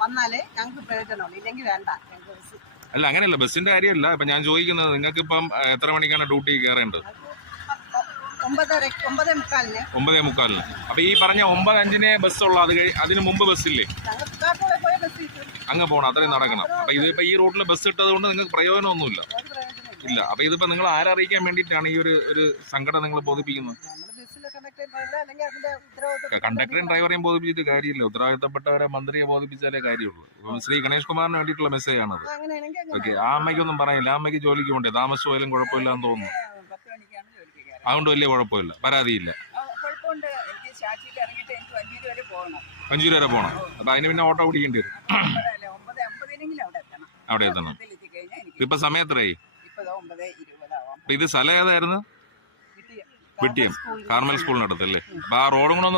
വന്നാലേ ഞങ്ങൾക്ക് പ്രയോജനമുള്ളൂ, ഇല്ലെങ്കിൽ വേണ്ട. അല്ല, അങ്ങനെയല്ല, ബസ്സിന്റെ കാര്യമല്ല. ഇപ്പൊ ഞാൻ ചോദിക്കുന്നത്, നിങ്ങൾക്ക് ഇപ്പം എത്ര മണിക്കാണ് ഡ്യൂട്ടി കയറേണ്ടത്? 9:45. അപ്പൊ ഈ പറഞ്ഞ 9:05 ബസ്സുള്ള അതിന് മുമ്പ് ബസ്സില്ലേ? അങ്ങ് പോകണം, അത്രയും നടക്കണം. അപ്പൊ ഇതിപ്പോ ഈ റൂട്ടിൽ ബസ് ഇട്ടത് കൊണ്ട് നിങ്ങൾക്ക് പ്രയോജനമൊന്നുമില്ല. ഇല്ല. അപ്പൊ ഇതിപ്പോ നിങ്ങൾ ആരറിയിക്കാൻ വേണ്ടിയിട്ടാണ് ഈ ഒരു സങ്കടം നിങ്ങൾ ബോധിപ്പിക്കുന്നത്? കണ്ടക്ടറേയും ഡ്രൈവറേയും ബോധിപ്പിച്ചിട്ട് കാര്യമില്ല. ഉത്തരവാദിത്തപ്പെട്ടവരെ മന്ത്രിയെ ബോധിപ്പിച്ചാലേ കാര്യമുള്ളൂ. ഇപ്പം ശ്രീ ഗണേഷ് കുമാറിന് വേണ്ടിയിട്ടുള്ള മെസ്സേജ് ആണത്. ഓക്കെ, ആ അമ്മയ്ക്കൊന്നും പറയില്ല. ആ അമ്മയ്ക്ക് ജോലിക്ക് പോകണ്ടേ? താമസിച്ചാലും കുഴപ്പമില്ല എന്ന് തോന്നുന്നു. അതുകൊണ്ട് വലിയ കുഴപ്പമില്ല, പരാതിയില്ല. മഞ്ചൂര് വരെ പോകണം. അപ്പൊ അതിന് പിന്നെ ഓട്ടോ പിടിക്കേണ്ടി വരും. അവിടെ എത്തണം. ഇപ്പൊ സമയം എത്രയായി? അപ്പൊ ഇത് സ്ഥലം ഏതായിരുന്നു? വിട്ടിയം കാർമൽ സ്കൂളിനടുത്തല്ലേ? അപ്പൊ ആ റോഡും കൂടെ